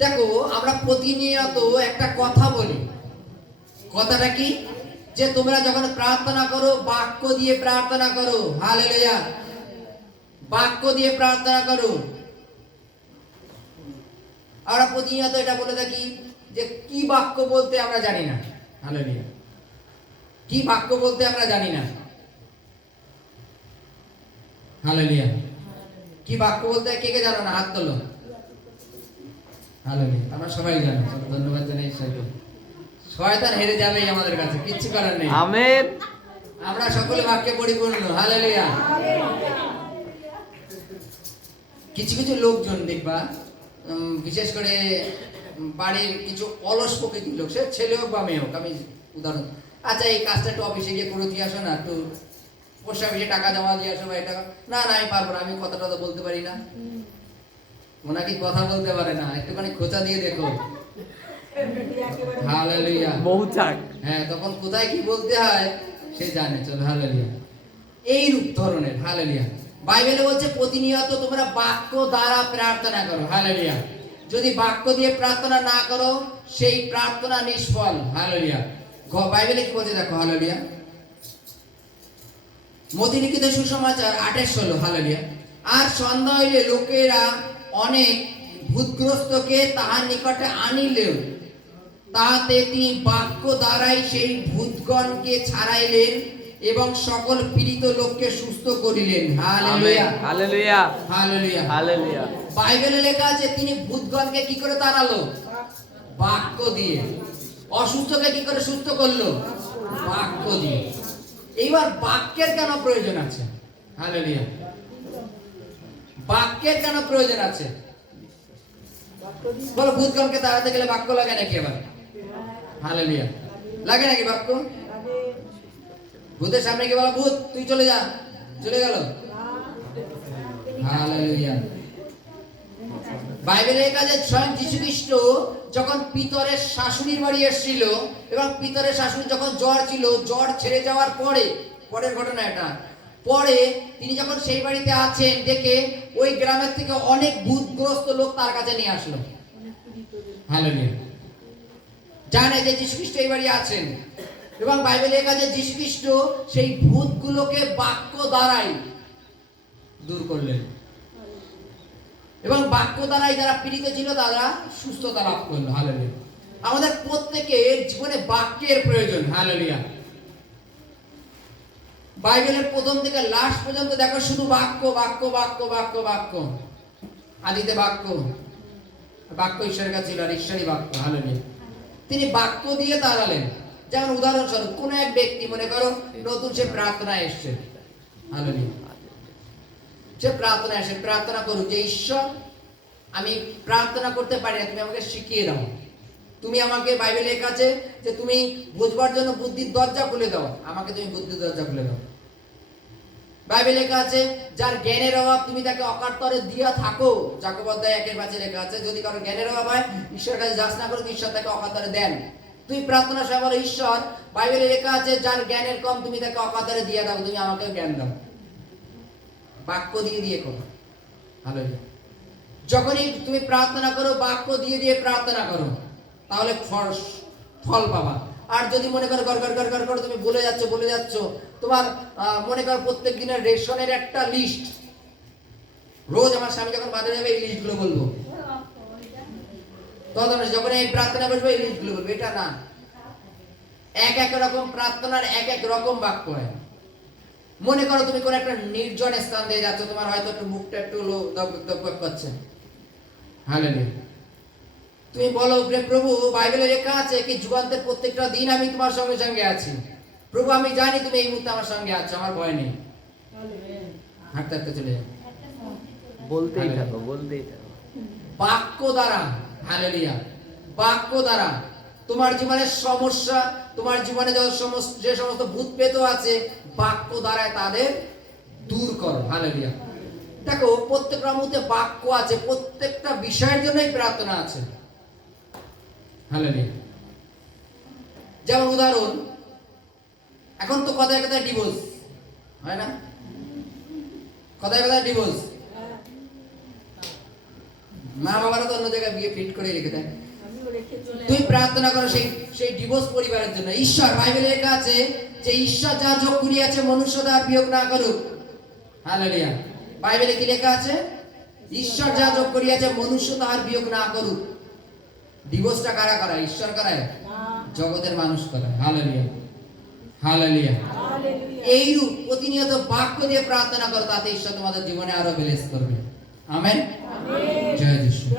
দেখো আমরা প্রতিনিয়ত একটা কথা বলি, কথাটা কি? যে তোমরা যখন প্রার্থনা করো বাক্য দিয়ে প্রার্থনা করো। হালেলুয়া, বাক্য দিয়ে প্রার্থনা করো। আমরা প্রতিনিয়ত এটা বলে থাকি যে কি বাক্য বলতে আমরা জানি না। হালেলুয়া, কি বাক্য বলতে আমরা জানি না। হালেলুয়া, কি বাক্য বলতে কে কে জানো না? হাত তোলো। হালেলুয়া, আমরা সবাই জানি। ধন্যবাদ জানাই। শয়তান হেরে যাবেই আমাদের কাছে, কিচ্ছু করার নেই। আমেন। আমরা সকলে বাক্যে পরিপূর্ণ। হালেলুয়া। কিছু কিছু লোকজন দেখবা, বিশেষ করে বাড়ির কিছু অলস প্রকৃতির লোক, সে ছেলে হোক বা মেয়ে হোক, আমি উদাহরণ, আচ্ছা এই কাজটা একটু অফিসে গিয়ে করে দিয়ে আসো না, একটু পোস্ট অফিসে টাকা জমা দিয়ে আসো, বা এটা না না আমি পারবো না, আমি কথা টথা বলতে পারি না। ওনাকে কথা বলতে পারে না, একটুখানি খোঁচা দিয়ে দেখো। হালেলুয়া, মৌচাক। হ্যাঁ, তখন কোথায় কি বলতে হয় সে জানে। চলো, হালেলুয়া। এই রূপ ধরনের। হালেলুয়া, বাইবেলে বলছে প্রতিনিয়ত তোমরা বাক্য দ্বারা প্রার্থনা করো। হালেলুয়া, যদি বাক্য দিয়ে প্রার্থনা না করো সেই প্রার্থনা নিষ্ফল। হালেলুয়া, বাইবেলে কি বলছে দেখো। হালেলুয়া, মতি লিখিত সুসমাচার 8:16। হালেলুয়া, আর সন্ধ্যা হইলে লোকেরা অনেক ভূতগ্রস্তকে তাহার নিকটে আনিলেও তাতে তিনি বাক্য দ্বারাই সেই ভূতগণকে ছাড়াইলেন এবং সকল পীড়িত লোককে সুস্থ করিলেন। Hallelujah, hallelujah, hallelujah, hallelujah. বাইবেলে লেখা আছে তিনি ভূতগণকে কি করে তাড়ালো? বাক্য দিয়ে। অসুস্থকে কি করে সুস্থ করলো? বাক্য দিয়ে। এইবার বাক্যের কেন প্রয়োজন আছে? হালেলুয়া, বাক্যের কেন প্রয়োজন আছে? বলো, ভূতগণকে তাড়াতে গেলে বাক্য লাগে নাকি? এবার হালেলুয়া, লাগে নাকি বাক্য? ভূতের সামনে গিয়ে বলো, ভূত তুই চলে যা, চলে গেল? হালেলুয়া, বাইবেলে লেখা আছে স্বয়ং যীশু খ্রিস্ট যখন পিতরের শাশুড়ির বাড়ি এসেছিল এবং পিতরের শাশুড়ি যখন জ্বর ছিল, জ্বর ছেড়ে যাওয়ার পরে, পরের ঘটনা এটা, পরে তিনি যখন সেই বাড়িতে আছেন দেখে ওই গ্রামের থেকে অনেক ভূতগ্রস্ত লোক তার কাছে নিয়ে আসলো। হালেলুয়া, জানে যে যীশু খ্রিস্ট এই বাড়ি আছেন এবং বাইবেলে লেখা আছে যীশু খ্রিস্ট সেই ভূতগুলোকে বাক্য দ্বারাই দূর করলেন এবং বাক্য দ্বারাই যারা পীড়িত ছিল তারা সুস্থতা লাভ করলো। হালেলুয়া, আমাদের প্রত্যেকের জীবনে বাক্যের প্রয়োজন। হালেলুয়া, বাইবেলের প্রথম থেকে লাস্ট পর্যন্ত দেখো শুধু বাক্য বাক্য বাক্য বাক্য বাক্য। আদিতে বাক্য, বাক্য ঈশ্বরের কাছে ছিল আর ঈশ্বরই বাক্য। হালেলুয়া, তিনি বাক্য দিয়ে তাড়ালেন। যেমন উদাহরণস্বরূপ কোন এক ব্যক্তি মনে করো নতুন সে প্রার্থনায় এসছে। হালেলুয়া, সে প্রার্থনা এসে প্রার্থনা করুক যে ঈশ্বর আমি প্রার্থনা করতে পারি না, তুমি আমাকে শিখিয়ে দাও। তুমি আমাকে, বাইবেলে লেখা আছে যে তুমি বুঝবার জন্য বুদ্ধির দরজা খুলে দাও, আমাকে তুমি বুদ্ধির দরজা খুলে দাও। বাইবেলে লেখা আছে যার জ্ঞানের অভাব তুমি তাকে অকাতরে দিয়া থাকো। যাকোব অধ্যায় 1:5 লেখা আছে যদি কারো জ্ঞানের অভাব হয় ঈশ্বরের কাছে যাচনা করো, ঈশ্বর তাকে অকাতরে দেন। তুমি প্রার্থনা সবাই বলো ঈশ্বর, বাইবেলে লেখা আছে যার জ্ঞানের কম তুমি তাকে অকাতরে দিয়া দাও, তুমি আমাকে জ্ঞান দাও। বাক্য দিয়ে দিয়ে করো। হালেলুয়া, যখনই তুমি প্রার্থনা করো বাক্য দিয়ে দিয়ে প্রার্থনা করো তাহলে ফল পাবা। আর যদি মনে করো গড় গড় গড় গড় করে তুমি বলে যাচ্ছ, তোমার মনে করো প্রত্যেক দিনের রেশনের একটা লিস্ট, রোজ আমার স্বামী যখন বাজারে যাবে এই লিস্টগুলো বলবো, তখন যখন এই প্রার্থনা করবো এই লিস্টগুলো বলবো, এটা না। এক এক রকম প্রার্থনার এক এক রকম বাক্য হয়। মনে করো তুমি কোন একটা নির্জন স্থান দিয়ে যাচ্ছ, তোমার হয়তো একটু মুখটা একটু দপ করছে। হালেলুয়া, তুমি বলো প্রভু বাইবেলে লেখা আছে কি যুগান্তের প্রত্যেকটা দিন আমি তোমার সঙ্গে সঙ্গে আছি। প্রভু আমি জানি তুমি এই মুহূর্তে আমার সঙ্গে আছো, আমার ভয় নেই। হাঁটতে হাঁটতে চলে যাও, বলতেই থাকো, বলতেই থাকো বাক্য দ্বারা। হালেলুয়া, বাক্য দ্বারা তোমার জীবনের সমস্যা, তোমার জীবনে যে সমস্ত ভূত প্রেত আছে বাক্য দ্বারা তাদের দূর করো। হালেলুয়া, দেখো প্রত্যেকটা মুহূর্তে বাক্য আছে, প্রত্যেকটা বিষয়ের জন্যই প্রার্থনা আছে। হালেলুয়া, যেমন উদাহরণ, এখন তো কথায় কথায় ডিভোর্স হয় না? কথায় কথায় ডিভোর্স, মা বাবারা তো অন্য জায়গায় বিয়ে ফিট করে রেখে দেয়। তুমি প্রার্থনা করো সেই সেই ডিভোর্স পরিবারের জন্য। ঈশ্বর, বাইবেলে লেখা আছে যে ঈশ্বর যা যোগ করিয়াছে মনুষ্য তার বিয়োগ না করুক। হালেলুয়া। বাইবেলে কি লেখা আছে? ঈশ্বর যা যোগ করিয়াছে মনুষ্য তার বিয়োগ না করুক। ডিভোর্সটা কারা করায়? ঈশ্বর করায়? জগতের মানুষ করায়। Hallelujah, hallelujah. এইরূপ প্রতিনিয়ত বাক্য দিয়ে প্রার্থনা করো, তাতে ঈশ্বর তোমাদের জীবনে আরো ব্লেস করবে। আমেন। জয় যিশু।